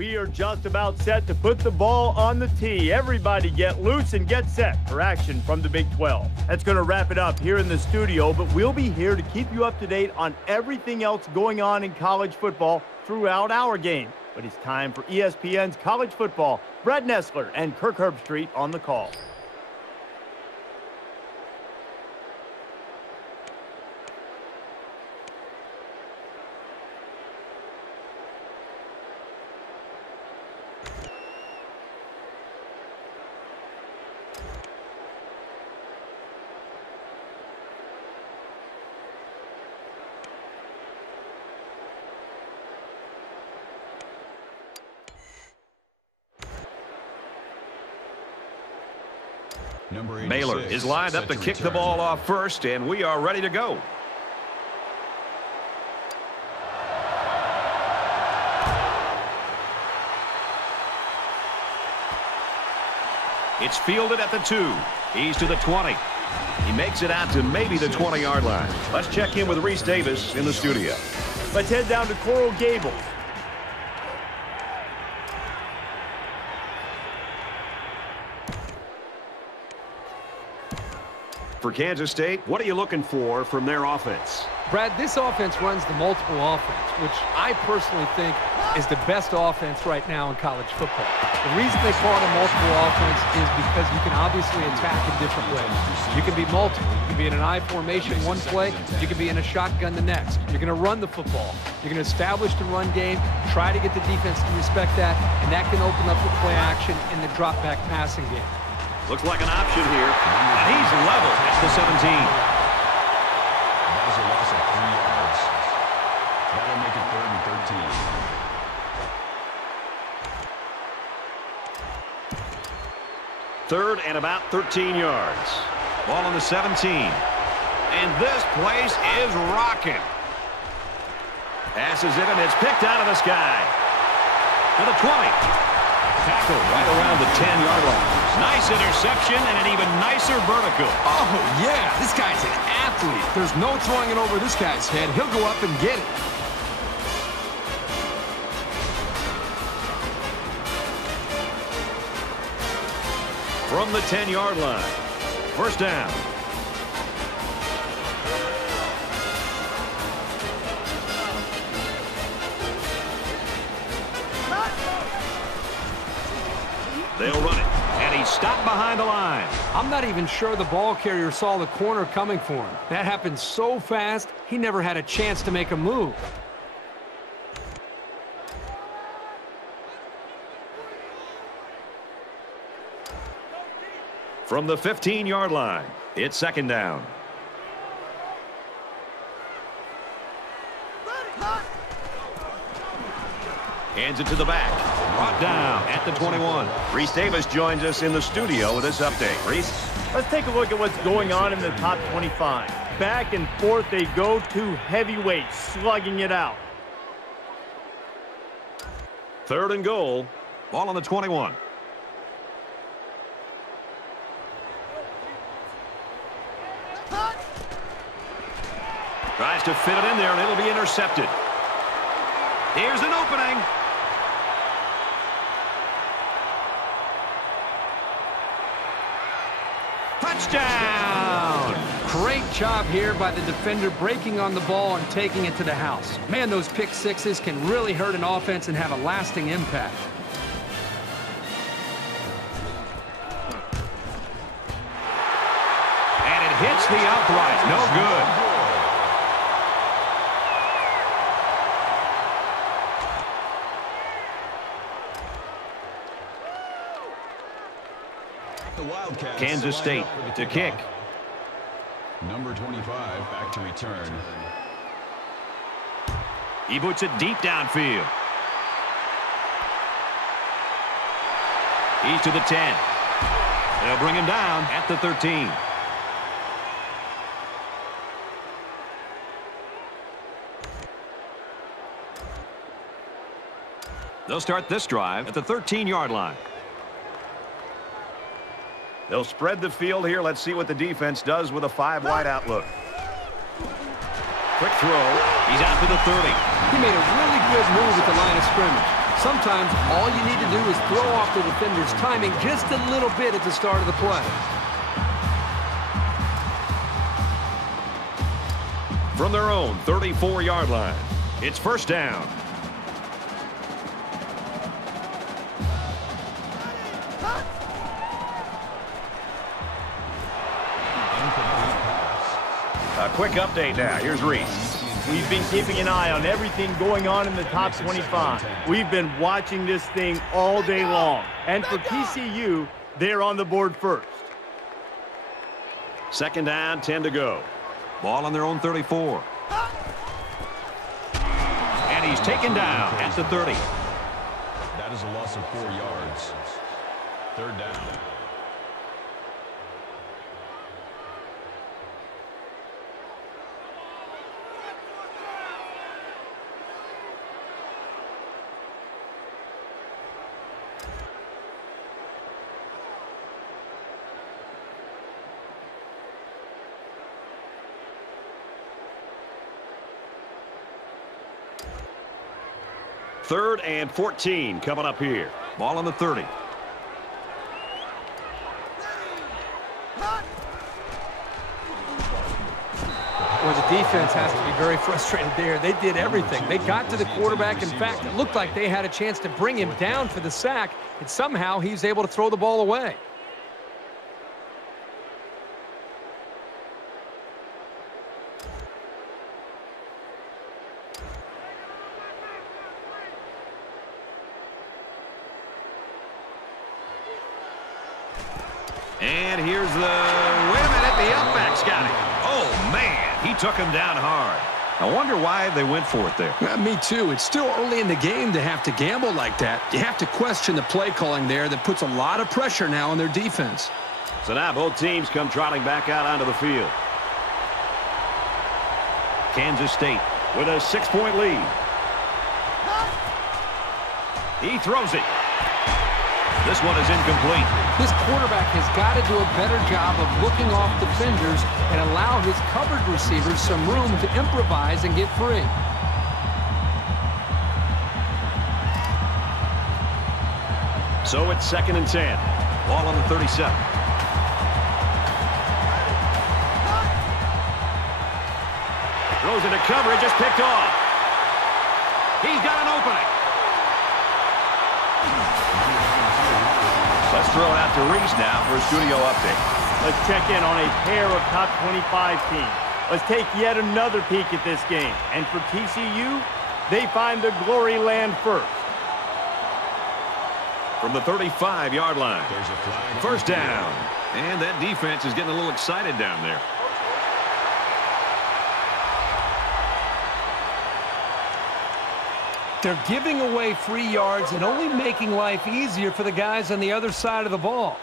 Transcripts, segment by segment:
We are just about set to put the ball on the tee. Everybody get loose and get set for action from the Big 12. That's going to wrap it up here in the studio, but we'll be here to keep you up to date on everything else going on in college football throughout our game. But it's time for ESPN's College Football. Brad Nessler and Kirk Herbstreit on the call. Baylor is lined up to kick the ball off first, and we are ready to go. It's fielded at the 2. He's to the 20. He makes it out to maybe the 20-yard line. Let's check in with Reese Davis in the studio. Let's head down to Coral Gables. For Kansas State, what are you looking for from their offense? Brad, this offense runs the multiple offense, which I personally think is the best offense right now in college football. The reason they call it a multiple offense is because you can obviously attack in different ways. You can be multiple. You can be in an I formation one play. You can be in a shotgun the next. You're going to run the football. You're going to establish the run game, try to get the defense to respect that, and that can open up the play action in the drop-back passing game. Looks like an option here, and he's level at the 17. That was a loss of 3 yards. That'll make it 3rd and 13. Third and about 13 yards. Ball on the 17. And this place is rocking. Passes it, and it's picked out of the sky. To the 20. Tackle right around the 10-yard line. Nice interception and an even nicer vertical. Oh, yeah. This guy's an athlete. There's no throwing it over this guy's head. He'll go up and get it. From the 10-yard line. First down. They'll run it, and he's stopped behind the line. I'm not even sure the ball carrier saw the corner coming for him. That happened so fast, he never had a chance to make a move. From the 15-yard line, it's second down. Hands it to the back. Brought down at the 21. Reese Davis joins us in the studio with this update. Reese? Let's take a look at what's going on in the top 25. Back and forth they go, two heavyweights slugging it out. 3rd and goal. Ball on the 21. Tries to fit it in there, and it'll be intercepted. Here's an opening. Touchdown! Great job here by the defender breaking on the ball and taking it to the house. Man, those pick sixes can really hurt an offense and have a lasting impact. And it hits the upright. No good. Kansas State to kick. Number 25 back to return. He puts it deep downfield. He's to the 10. They'll bring him down at the 13. They'll start this drive at the 13-yard line. They'll spread the field here. Let's see what the defense does with a 5-wide outlook. Quick throw. He's out to the 30. He made a really good move at the line of scrimmage. Sometimes all you need to do is throw off the defender's timing just a little bit at the start of the play. From their own 34-yard line, it's first down. A quick update now. Here's Reese. We've been keeping an eye on everything going on in the top 25. We've been watching this thing all day long. And for TCU, they're on the board first. Second down, 10 to go. Ball on their own 34. And he's taken down at the 30. That is a loss of 4 yards. Third down. Third and 14 coming up here. Ball on the 30. Well, the defense has to be very frustrated there. They did everything. They got to the quarterback. In fact, it looked like they had a chance to bring him down for the sack, and somehow he's able to throw the ball away. And here's the, wait a minute, the upback's got him. Oh, man, he took him down hard. I wonder why they went for it there. Me too. It's still early in the game to have to gamble like that. You have to question the play calling there that puts a lot of pressure now on their defense. So now both teams come trotting back out onto the field. Kansas State with a 6-point lead. He throws it. This one is incomplete. This quarterback has got to do a better job of looking off defenders and allow his covered receivers some room to improvise and get free. So it's second and 10. Ball on the 37. Throws into coverage, just picked off. He's got an opening. Let's throw it out to Reese now for a studio update. Let's check in on a pair of top 25 teams. Let's take yet another peek at this game. And for TCU, they find the glory land first. From the 35-yard line. First down. And that defense is getting a little excited down there. They're giving away free yards and only making life easier for the guys on the other side of the ball.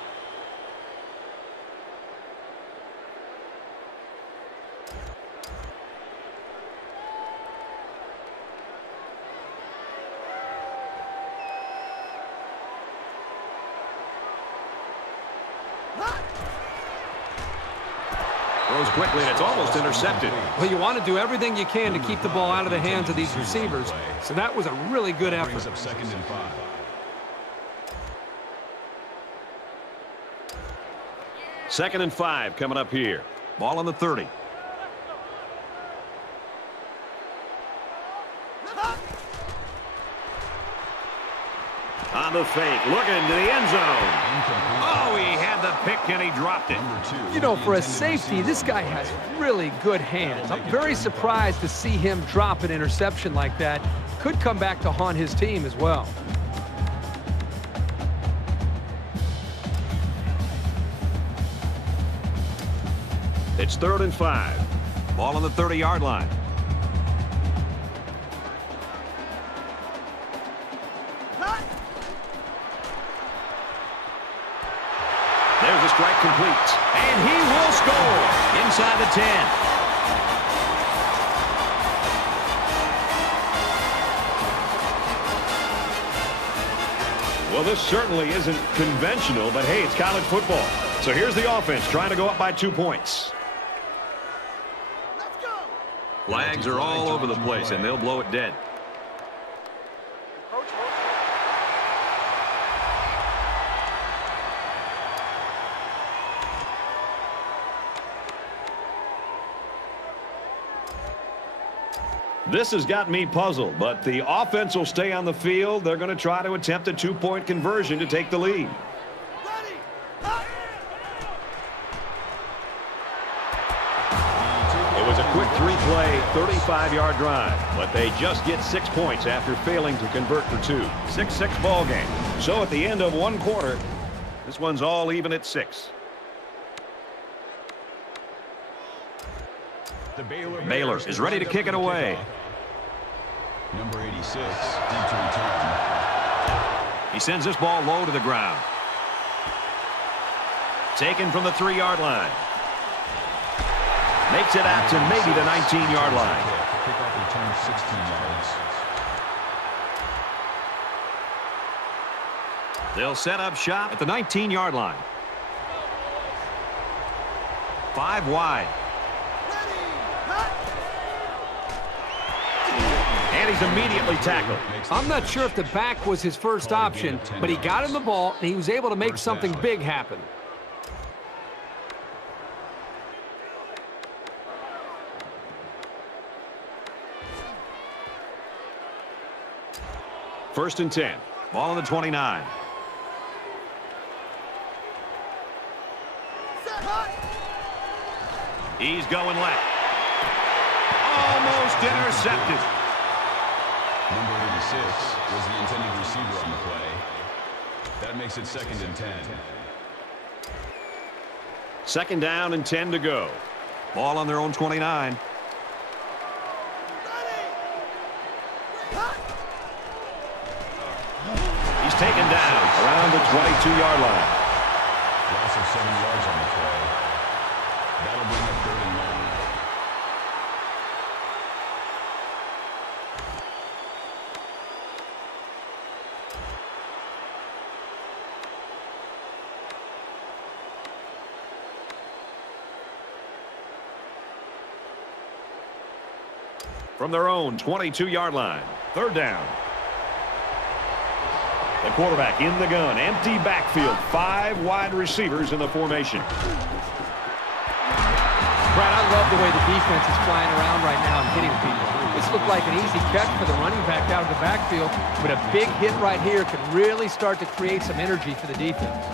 Throws quickly, and it's almost intercepted. Well, you want to do everything you can to keep the ball out of the hands of these receivers. So that was a really good effort. Second and 5. Second and 5 coming up here. Ball on the 30. On the fake, looking to the end zone. Oh, he had the pick and he dropped it. You know, for a safety, this guy has really good hands. I'm very surprised to see him drop an interception like that. Could come back to haunt his team as well. It's third and 5. Ball on the 30-yard line. There's a strike complete. And he will score inside the 10. Well, this certainly isn't conventional, but hey, it's college football. So here's the offense trying to go up by 2 points. Flags are all over the place, and they'll blow it dead. This has got me puzzled, but the offense will stay on the field. They're going to try to attempt a two-point conversion to take the lead. It was a quick three-play, 35-yard drive, but they just get 6 points after failing to convert for two. 6-6 ball game. So at the end of one quarter, this one's all even at 6. Baylor is ready to kick it away. Number 86, deep to return. He sends this ball low to the ground. Taken from the 3-yard line. Makes it out to maybe the 19-yard line. Kickoff return 16 yards. They'll set up shop at the 19-yard line. 5 wide. And he's immediately tackled. I'm not sure if the back was his first option, but he got him the ball, and he was able to make something big happen. First and 10. Ball on the 29. He's going left. Almost intercepted. Number 86 was the intended receiver on the play. That makes it 2nd and 10. 2nd down and 10 to go. Ball on their own 29. He's taken down around the 22-yard line. Loss of 7 yards on the play. That'll bring up 3rd and long. From their own 22-yard line. 3rd down. The quarterback in the gun. Empty backfield. 5 wide receivers in the formation. Brad, I love the way the defense is flying around right now and hitting people. This looked like an easy catch for the running back out of the backfield, but a big hit right here could really start to create some energy for the defense.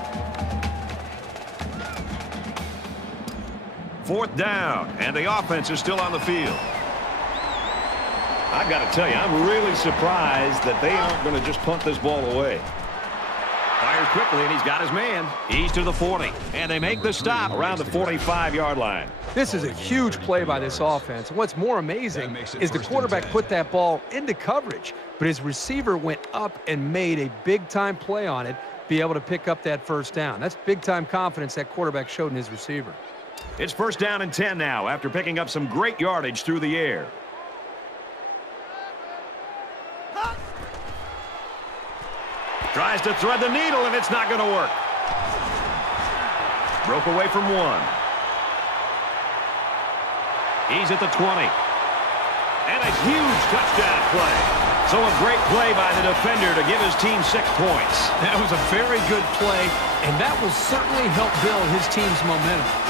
4th down, and the offense is still on the field. I've got to tell you, I'm really surprised that they aren't going to just punt this ball away. Fires quickly, and he's got his man. He's to the 40, and they make the stop around the 45-yard line. This is a huge play by this offense. What's more amazing is the quarterback put that ball into coverage, but his receiver went up and made a big-time play on it, be able to pick up that 1st down. That's big-time confidence that quarterback showed in his receiver. It's 1st down and 10 now after picking up some great yardage through the air. Tries to thread the needle, and it's not going to work. Broke away from 1. He's at the 20. And a huge touchdown play. So a great play by the defender to give his team 6 points. That was a very good play, and that will certainly help build his team's momentum.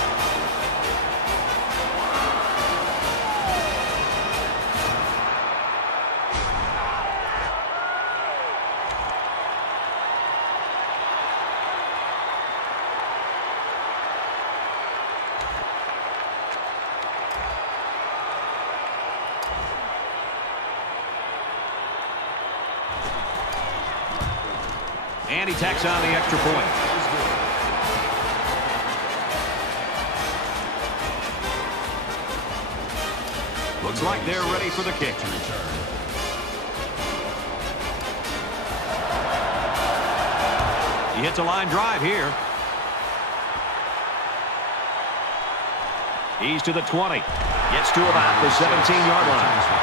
And he tacks on the extra point. Looks like they're ready for the kick. He hits a line drive here. He's to the 20. Gets to about the 17-yard line.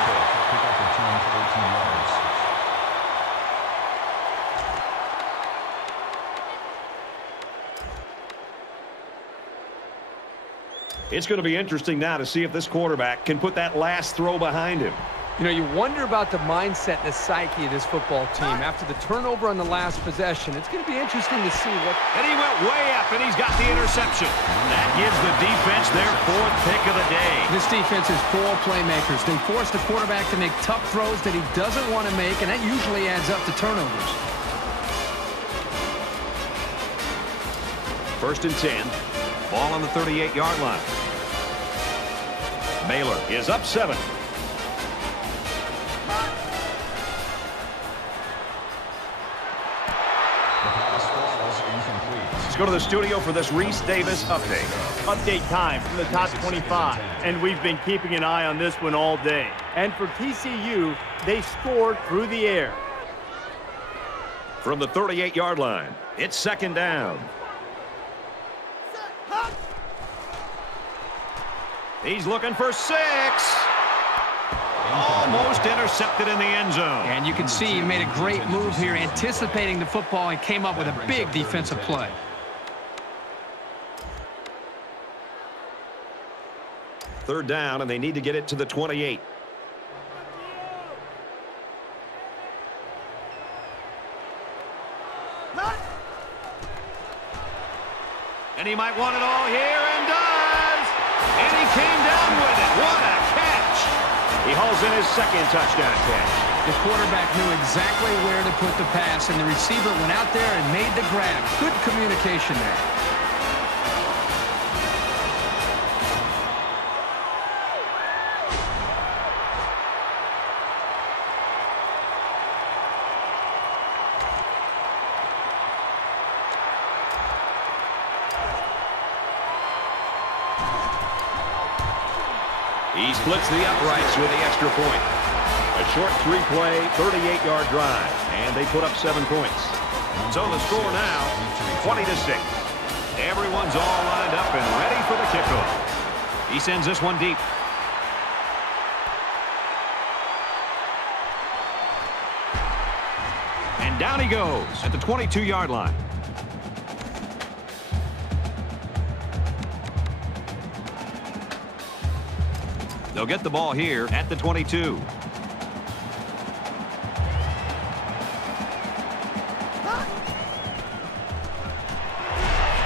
It's going to be interesting now to see if this quarterback can put that last throw behind him. You know, you wonder about the mindset and the psyche of this football team. After the turnover on the last possession, it's going to be interesting to see what... And he went way up, and he's got the interception. That gives the defense their 4th pick of the day. This defense is full of playmakers. They force the quarterback to make tough throws that he doesn't want to make, and that usually adds up to turnovers. 1st and 10. Ball on the 38-yard line. Baylor is up 7. Let's go to the studio for this Reese Davis update. Update time from the top 25. And we've been keeping an eye on this one all day. And for TCU, they scored through the air. From the 38-yard line, it's 2nd down. He's looking for 6. Almost intercepted in the end zone. And you can see he made a great move here, anticipating the football, and came up with a big defensive play. Third down, and they need to get it to the 28. And he might want it all here, and does. And he came down with it. What a catch. He hauls in his 2nd touchdown catch. The quarterback knew exactly where to put the pass, and the receiver went out there and made the grab. Good communication there. He splits the uprights with the extra point. A short 3-play, 38-yard drive, and they put up 7 points. So the score now, 20-6. Everyone's all lined up and ready for the kickoff. He sends this one deep. And down he goes at the 22-yard line. They'll get the ball here at the 22.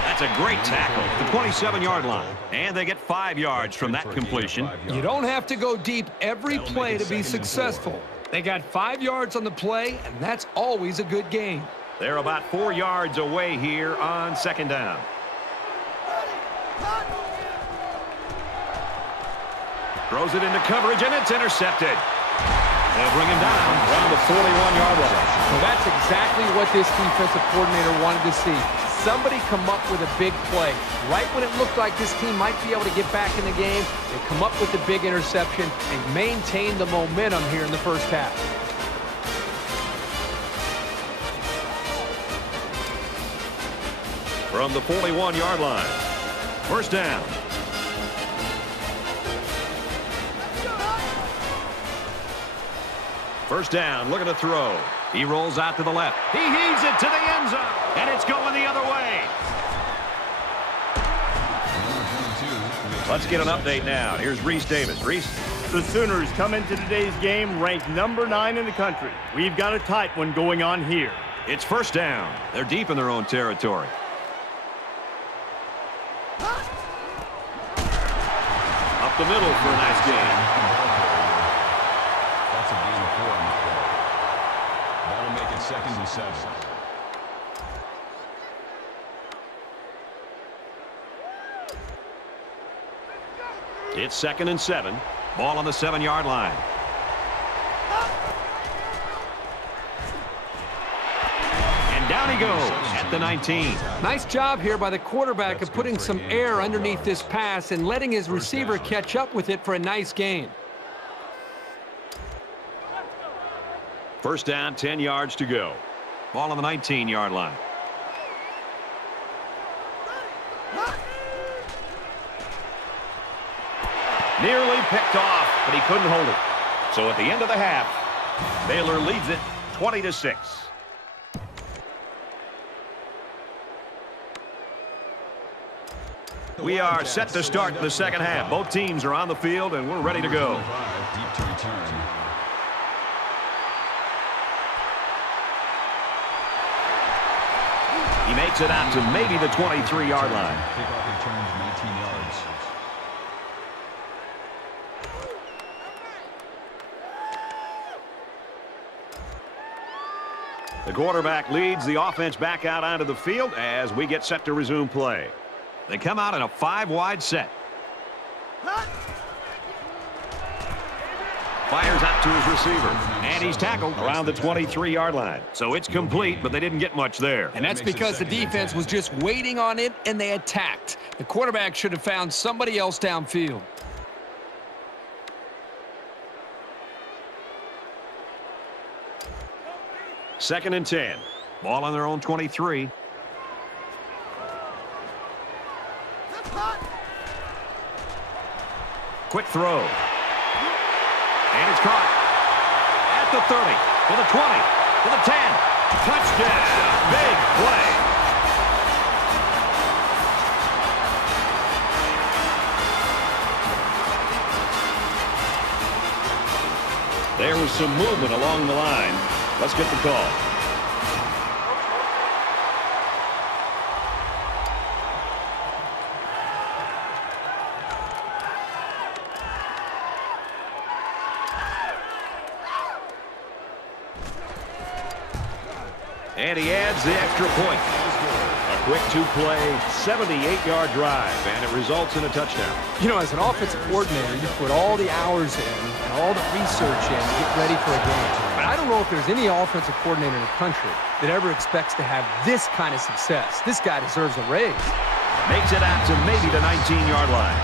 That's a great tackle at the 27-yard line. And they get 5 yards from that completion. You don't have to go deep every play to be successful. They got 5 yards on the play, and that's always a good gain. They're about 4 yards away here on 2nd down. Throws it into coverage, and it's intercepted. They'll bring him down around the 41-yard line. Well, that's exactly what this defensive coordinator wanted to see. Somebody come up with a big play. Right when it looked like this team might be able to get back in the game, they come up with the big interception and maintain the momentum here in the first half. From the 41-yard line, 1st down. First down, looking to throw. He rolls out to the left. He heaves it to the end zone, and it's going the other way. Let's get an update now. Here's Reese Davis. Reese. The Sooners come into today's game ranked number 9 in the country. We've got a tight one going on here. It's 1st down. They're deep in their own territory. Up the middle for a nice game. That's a gain of 4 on the play. That'll make it 2nd and 7. It's 2nd and 7. Ball on the 7-yard line. And down he goes at the 19. Nice job here by the quarterback of putting some air underneath this pass and letting his receiver catch up with it for a nice gain. 1st down, 10 yards to go. Ball on the 19-yard line. Nearly picked off, but he couldn't hold it. So at the end of the half, Baylor leads it 20-6. We are set to start the second half. Both teams are on the field, and we're ready to go. Deep to return. Makes it out to maybe the 23-yard line. Kickoff returns 19 yards. The quarterback leads the offense back out onto the field as we get set to resume play. They come out in a 5-wide set. Fires out to his receiver, and he's tackled around the 23-yard line. So it's complete, but they didn't get much there. And that's because the defense was just waiting on it, and they attacked. The quarterback should have found somebody else downfield. Second and 10. Ball on their own 23. Quick throw. And it's caught. At the 30. To the 20. To the 10. Touchdown. Big play. There was some movement along the line. Let's get the call. And he adds the extra point. A quick two-play, 78-yard drive, and it results in a touchdown. You know, as an offensive coordinator, you put all the hours in and all the research in to get ready for a game. But I don't know if there's any offensive coordinator in the country that ever expects to have this kind of success. This guy deserves a raise. Makes it out to maybe the 19-yard line.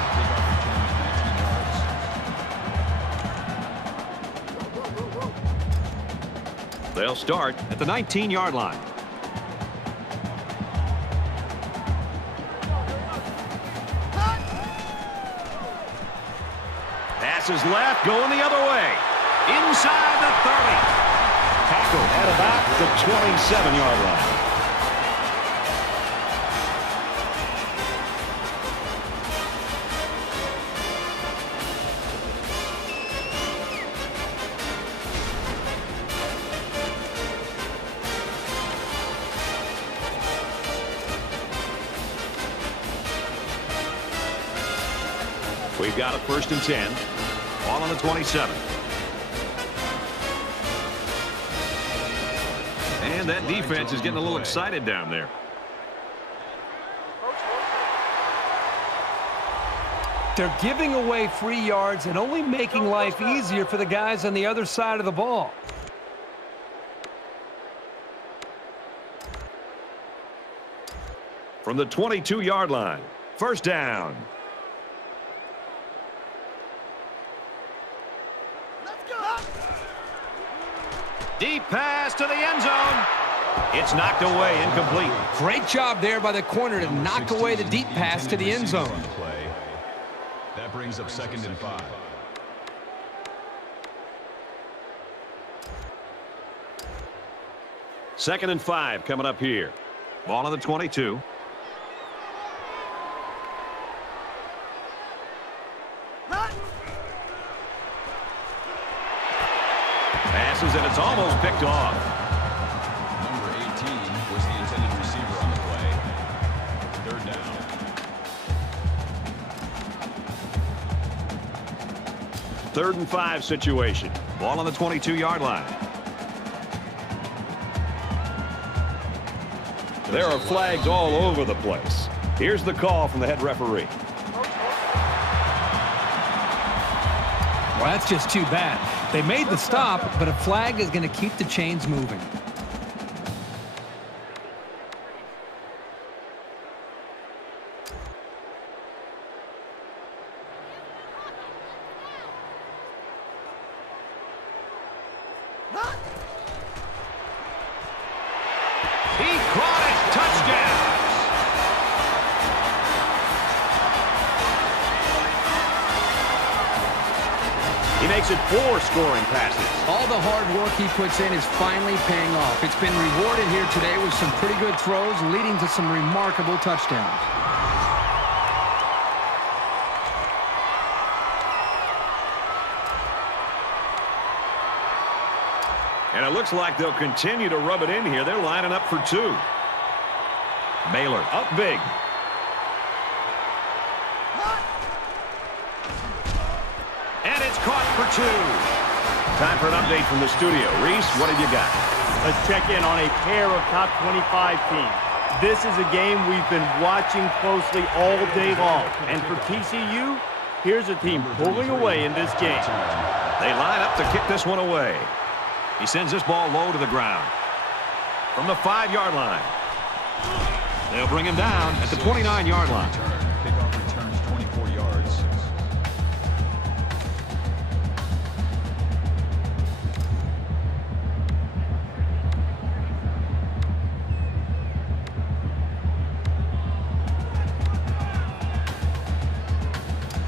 They'll start at the 19-yard line. Passes left, going the other way. Inside the 30. Tackled at about the 27-yard line. We've got a first and 10. Ball on the 27. And that defense is getting a little excited down there. They're giving away free yards and only making life easier for the guys on the other side of the ball. From the 22-yard line, first down. Deep pass to the end zone. It's knocked away, incomplete. Great job there by the corner to knock away the deep pass to the end zone. That brings up second and 5. Second and 5 coming up here. Ball on the 22. Passes, and it's almost picked off. Number 18 was the intended receiver on the play. Third down. Third and 5 situation. Ball on the 22-yard line. There are flags all over the place. Here's the call from the head referee. Well, that's just too bad. They made the stop, but a flag is going to keep the chains moving. He caught it. Touchdown. He makes it 4 scoring passes. All the hard work he puts in is finally paying off. It's been rewarded here today with some pretty good throws, leading to some remarkable touchdowns. And it looks like they'll continue to rub it in here. They're lining up for 2. Baylor up big. And it's caught for 2. Time for an update from the studio. Reese, what have you got? Let's check in on a pair of top 25 teams. This is a game we've been watching closely all day long. And for TCU, here's a team pulling away in this game. They line up to kick this one away. He sends this ball low to the ground. From the 5-yard line. They'll bring him down at the 29-yard line. Kickoff returns 24 yards.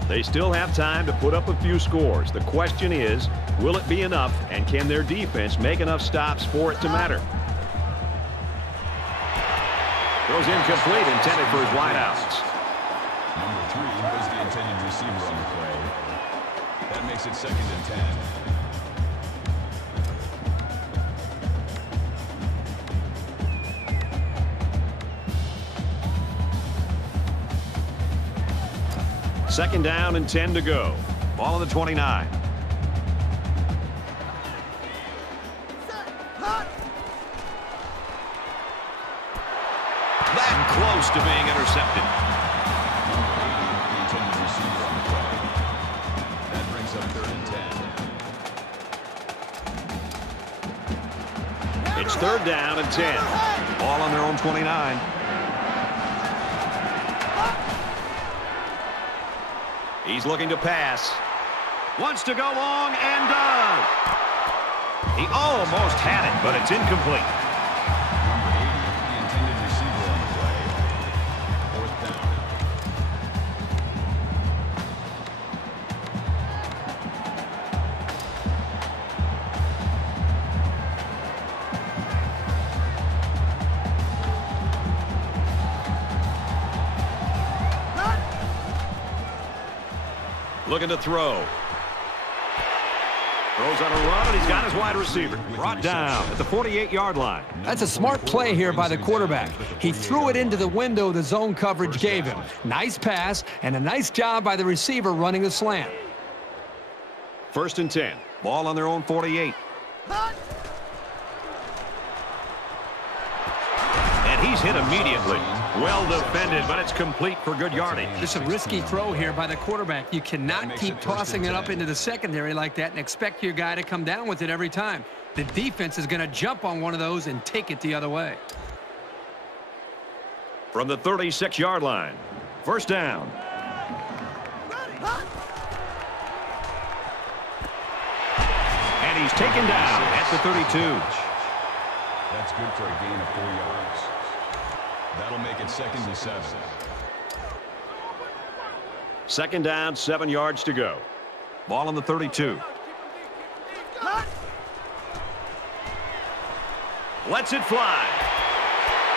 They still have time to put up a few scores. The question is, will it be enough, and can their defense make enough stops for it to matter? Throws incomplete, intended for his wideouts. Number 3 was the intended receiver on the play. That makes it 2nd and 10. Second down and 10 to go. Ball on the 29. That close to being intercepted. The intended receiver on the play. That brings up 3rd and 10. It's 3rd down and 10. Ball on their own 29. He's looking to pass. Wants to go long and done. He almost had it, but it's incomplete. Number 80, the intended receiver on the play. 4th down. Looking to throw. Throws on a run, and he's got his wide receiver. Brought down at the 48-yard line. That's a smart play here by the quarterback. He threw it into the window the zone coverage gave him. Nice pass, and a nice job by the receiver running the slant. 1st and 10. Ball on their own 48. And he's hit immediately. Well defended, but it's complete for good yardage. It's a risky throw here by the quarterback. You cannot keep tossing it up into the secondary like that and expect your guy to come down with it every time. The defense is going to jump on one of those and take it the other way. From the 36-yard line. 1st down. And he's taken down at the 32. That's good for a gain of 4 yards. That'll make it 2nd and 7. 2nd down, 7 yards to go. Ball on the 32. Lets it fly.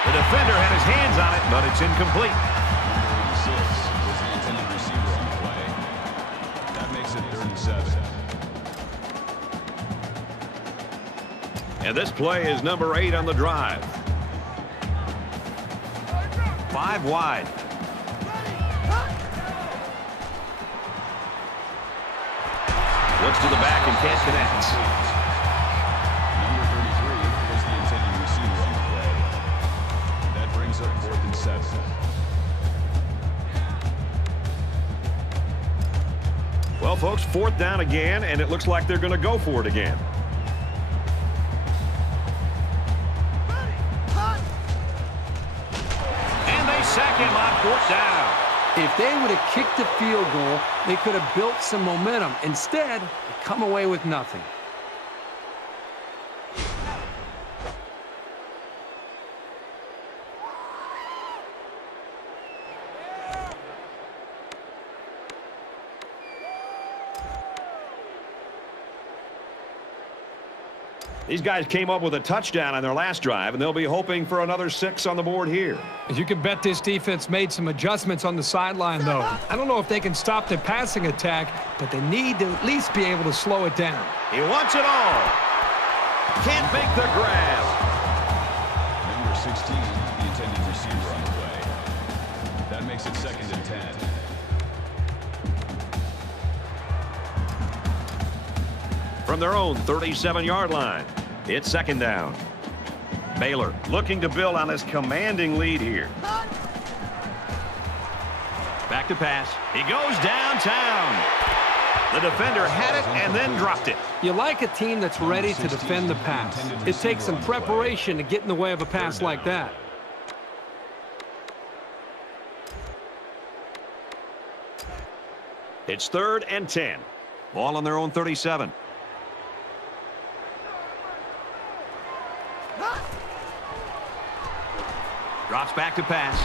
The defender had his hands on it, but it's incomplete. Number 86 was the intended receiver on the play. That makes it 3rd and 7. And this play is number 8 on the drive. 5 wide. Looks to the back and can't connect. Number 33 was the intended receiver on the play. That brings up 4th and 7. Well, folks, 4th down again, and it looks like they're going to go for it again. And they sack him on 4th down. If they would have kicked the field goal, they could have built some momentum. Instead, they come away with nothing. These guys came up with a touchdown on their last drive, and they'll be hoping for another 6 on the board here. You can bet this defense made some adjustments on the sideline, though. I don't know if they can stop the passing attack, but they need to at least be able to slow it down. He wants it all. Can't make the grab. Number 16, the intended receiver on the makes it 2nd and 10. From their own 37-yard line, it's 2nd down. Baylor looking to build on this commanding lead here. Back to pass. He goes downtown. The defender had it and then dropped it. You like a team that's ready to defend the pass. It takes some preparation to get in the way of a pass like that. It's 3rd and 10. Ball on their own 37. Drops back to pass.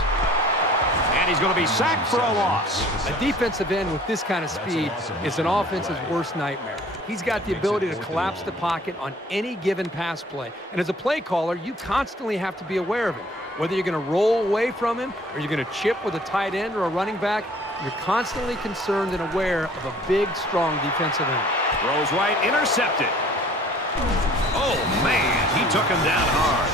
And he's going to be sacked for a loss. A defensive end with this kind of speed is an offense's worst nightmare. He's got the ability to collapse the pocket on any given pass play. And as a play caller, you constantly have to be aware of him. Whether you're going to roll away from him or you're going to chip with a tight end or a running back, you're constantly concerned and aware of a big, strong defensive end. Throws right, intercepted. Oh, man, he took him down hard.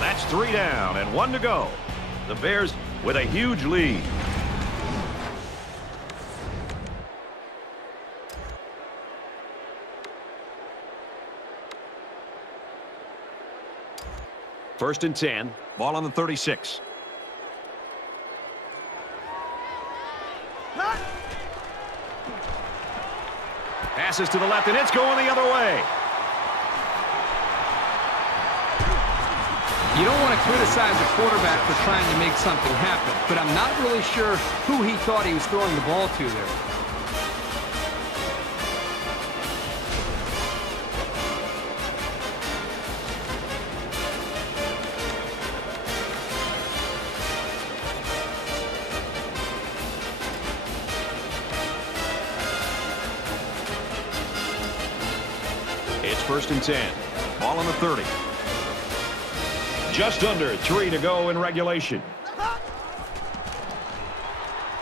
That's 3 down and 1 to go. The Bears with a huge lead. First and 10. Ball on the 36. Passes to the left, and it's going the other way. You don't want to criticize a quarterback for trying to make something happen, but I'm not really sure who he thought he was throwing the ball to there. It's 1st and 10. Ball on the 30. Just under 3 to go in regulation.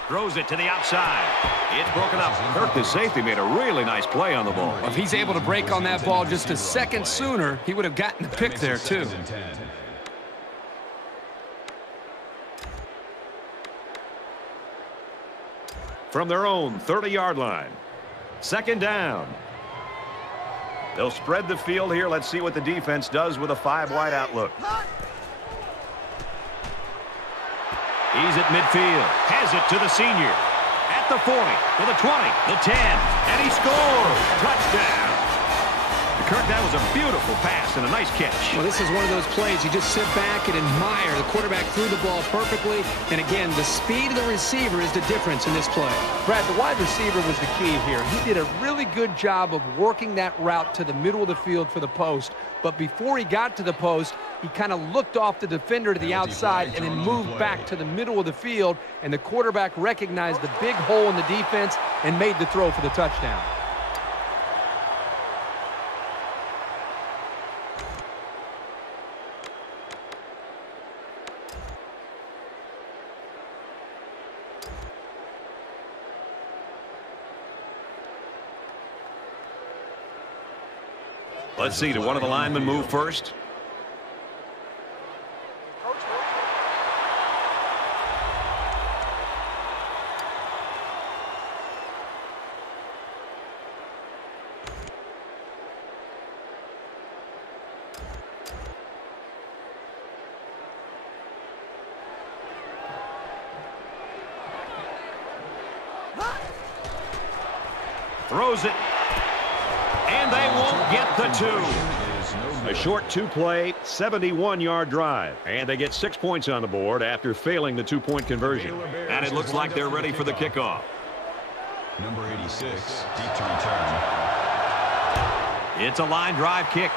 Throws it to the outside. It's broken up. Kirk, the safety, made a really nice play on the ball. If he's able to break on that ball just a second sooner, he would have gotten the pick there, too. From their own 30-yard line. 2nd down. They'll spread the field here. Let's see what the defense does with a 5-wide outlook. He's at midfield. Has it to the senior. At the 40, to the 20, the 10, and he scores. Touchdown. Kirk, that was a beautiful pass and a nice catch. Well, this is one of those plays you just sit back and admire. The quarterback threw the ball perfectly, and again, the speed of the receiver is the difference in this play. Brad, the wide receiver was the key here. He did a really good job of working that route to the middle of the field for the post, but before he got to the post, he kind of looked off the defender to the outside and then moved back to the middle of the field, and the quarterback recognized the big hole in the defense and made the throw for the touchdown. Let's see, did one of the linemen move first? Throws it. And they won't get the 2. A short 2-play, 71-yard drive. And they get 6 points on the board after failing the 2-point conversion. And it looks like they're ready for the kickoff. Number 86, deep to return. It's a line drive kick.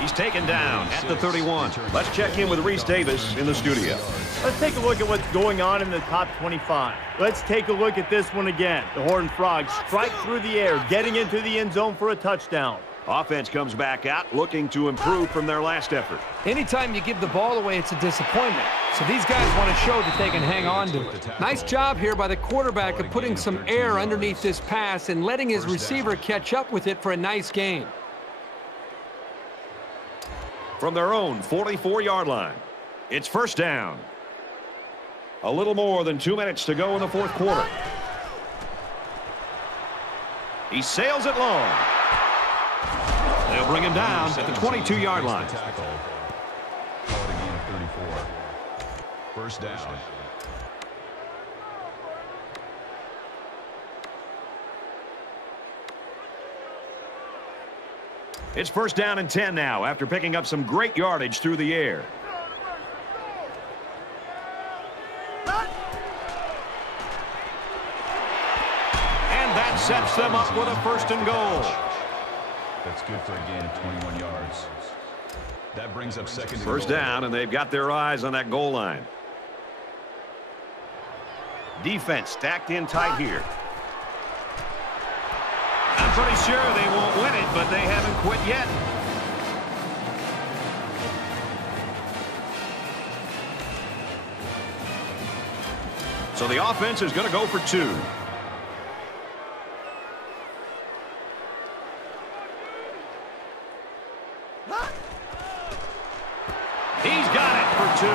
He's taken down at the 31. Let's check in with Reese Davis in the studio. Let's take a look at what's going on in the top 25. Let's take a look at this one again. The Horned Frogs strike through the air, getting into the end zone for a touchdown. Offense comes back out, looking to improve from their last effort. Anytime you give the ball away, it's a disappointment. So these guys want to show that they can hang on to it. Nice job here by the quarterback of putting some air underneath this pass and letting his receiver catch up with it for a nice gain. From their own 44-yard line. It's first down. A little more than 2 minutes to go in the fourth quarter. He sails it long. They'll bring him down at the 22-yard line. Tackle. Call it a gain of 34. First down. It's first down and 10 now after picking up some great yardage through the air. And that sets them up with a first and goal. That's good for a gain of 21 yards. That brings up second and goal. First down, and they've got their eyes on that goal line. Defense stacked in tight here. I'm pretty sure they won't win it, but they haven't quit yet. So the offense is going to go for 2. He's got it for 2.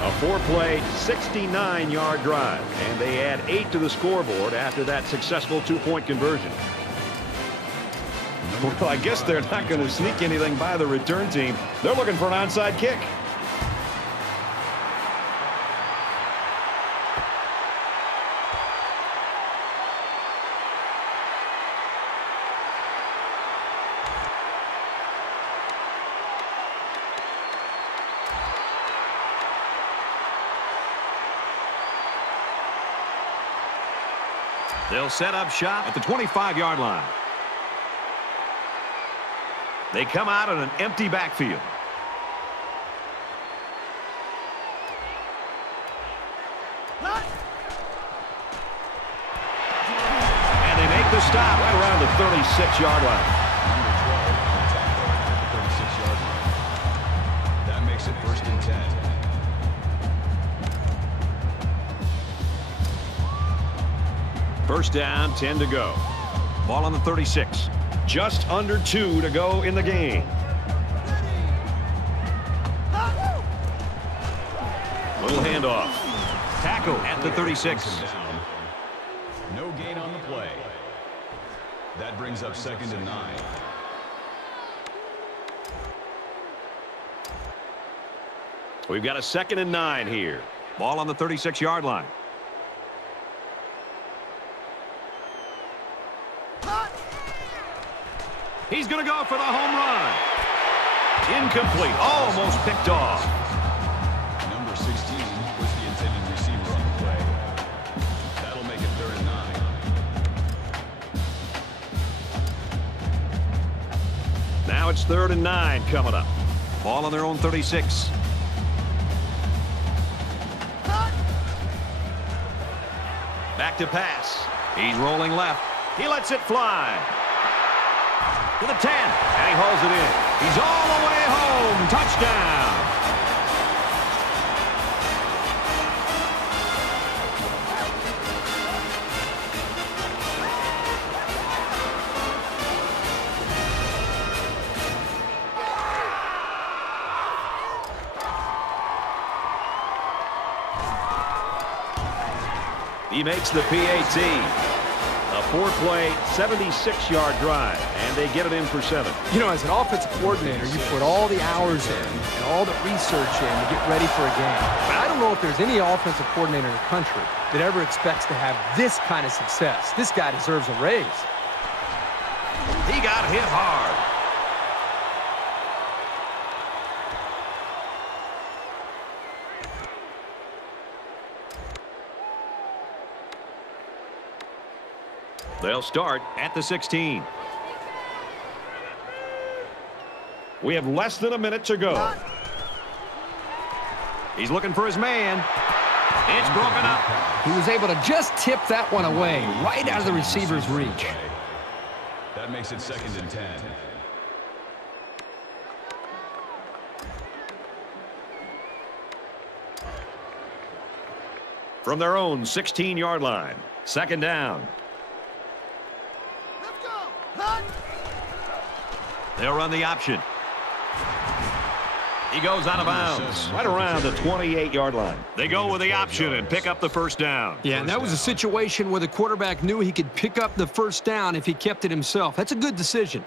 A 4-play, 69-yard drive, and they add 8 to the scoreboard after that successful 2-point conversion. Well, I guess they're not going to sneak anything by the return team. They're looking for an onside kick. They'll set up shop at the 25-yard line. They come out in an empty backfield. And they make the stop right around the 36-yard line. Number 12 on the tackle at the 36-yard line. That makes it first and 10. First down, 10 to go. Ball on the 36. Just under 2 to go in the game. Little handoff. Tackle at the 36. No gain on the play. That brings up second and 9. We've got a second and 9 here. Ball on the 36-yard line. He's going to go for the home run. Incomplete. Almost picked off. Number 16 was the intended receiver on the play. That'll make it third and 9. Now it's third and 9 coming up. Ball on their own 36. Back to pass. He's rolling left. He lets it fly. To the 10, and he hauls it in. He's all the way home. Touchdown. He makes the PAT. A 4-play, 76-yard drive, and they get it in for 7. You know, as an offensive coordinator, you put all the hours in and all the research in to get ready for a game. But I don't know if there's any offensive coordinator in the country that ever expects to have this kind of success. This guy deserves a raise. He got hit hard. They'll start at the 16. We have less than a minute to go. He's looking for his man. It's broken up. He was able to just tip that one away, right out of the receiver's reach. That makes it second and 10. From their own 16-yard line. Second down. They'll run the option. He goes out of bounds right around the 28-yard line. They go with the option and pick up the first down. Yeah, and that was a situation where the quarterback knew he could pick up the first down if he kept it himself. That's a good decision.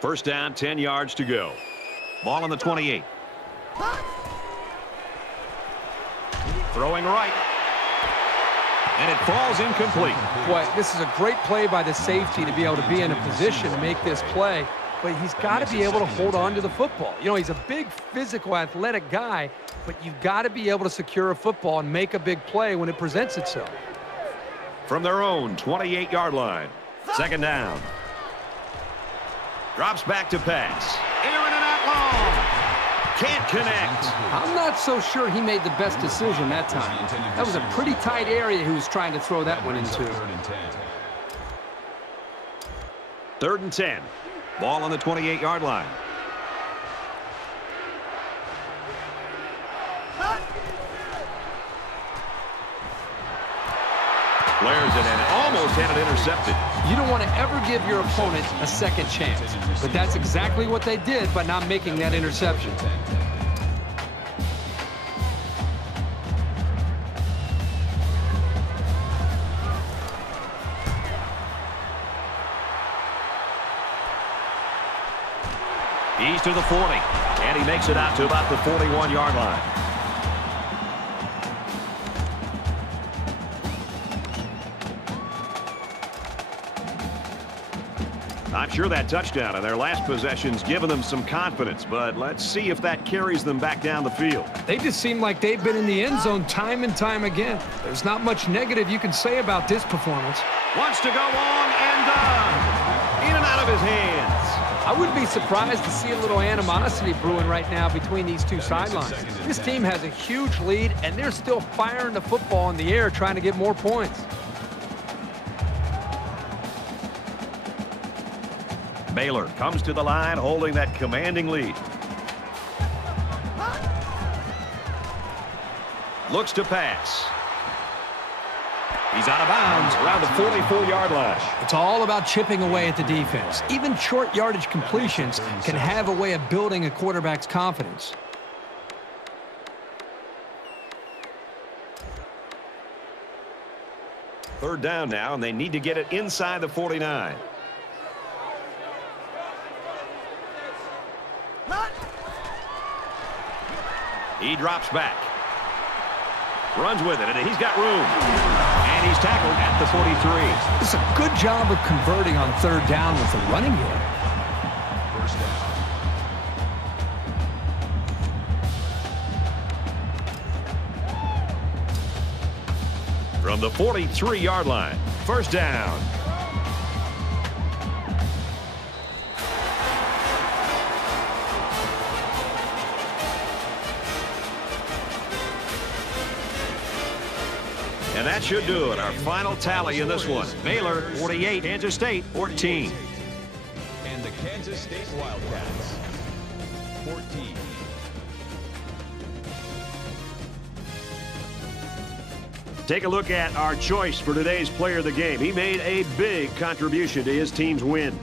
First down, 10 yards to go. Ball on the 28. Throwing right. And it falls incomplete. Boy, this is a great play by the safety to be able to be in a position to make this play. But he's got to be able to hold on to the football. You know, he's a big, physical, athletic guy, but you've got to be able to secure a football and make a big play when it presents itself. From their own 28-yard line. Second down. Drops back to pass. Aaron and out long. Can't connect. I'm not so sure he made the best decision that time. That was a pretty tight area he was trying to throw that one into. Third and 10. Ball on the 28-yard line. Flares it and almost had it intercepted. You don't want to ever give your opponent a second chance. But that's exactly what they did by not making that interception. He's to the 40, and he makes it out to about the 41-yard line. I'm sure that touchdown in their last possession's given them some confidence, but let's see if that carries them back down the field. They just seem like they've been in the end zone time and time again. There's not much negative you can say about this performance. Wants to go long and done. In and out of his hands. I wouldn't be surprised to see a little animosity brewing right now between these two sidelines. This team has a huge lead, and they're still firing the football in the air trying to get more points. Baylor comes to the line holding that commanding lead. Looks to pass. He's out of bounds around the 44-yard line. It's all about chipping away at the defense. Even short yardage completions can have a way of building a quarterback's confidence. Third down now, and they need to get it inside the 49. He drops back. Runs with it, and he's got room. And he's tackled at the 43. It's a good job of converting on third down with the running game. First down. From the 43-yard line, first down. And that should do it. Our final tally in this one. Baylor 48, Kansas State 14. And the Kansas State Wildcats 14. Take a look at our choice for today's player of the game. He made a big contribution to his team's win.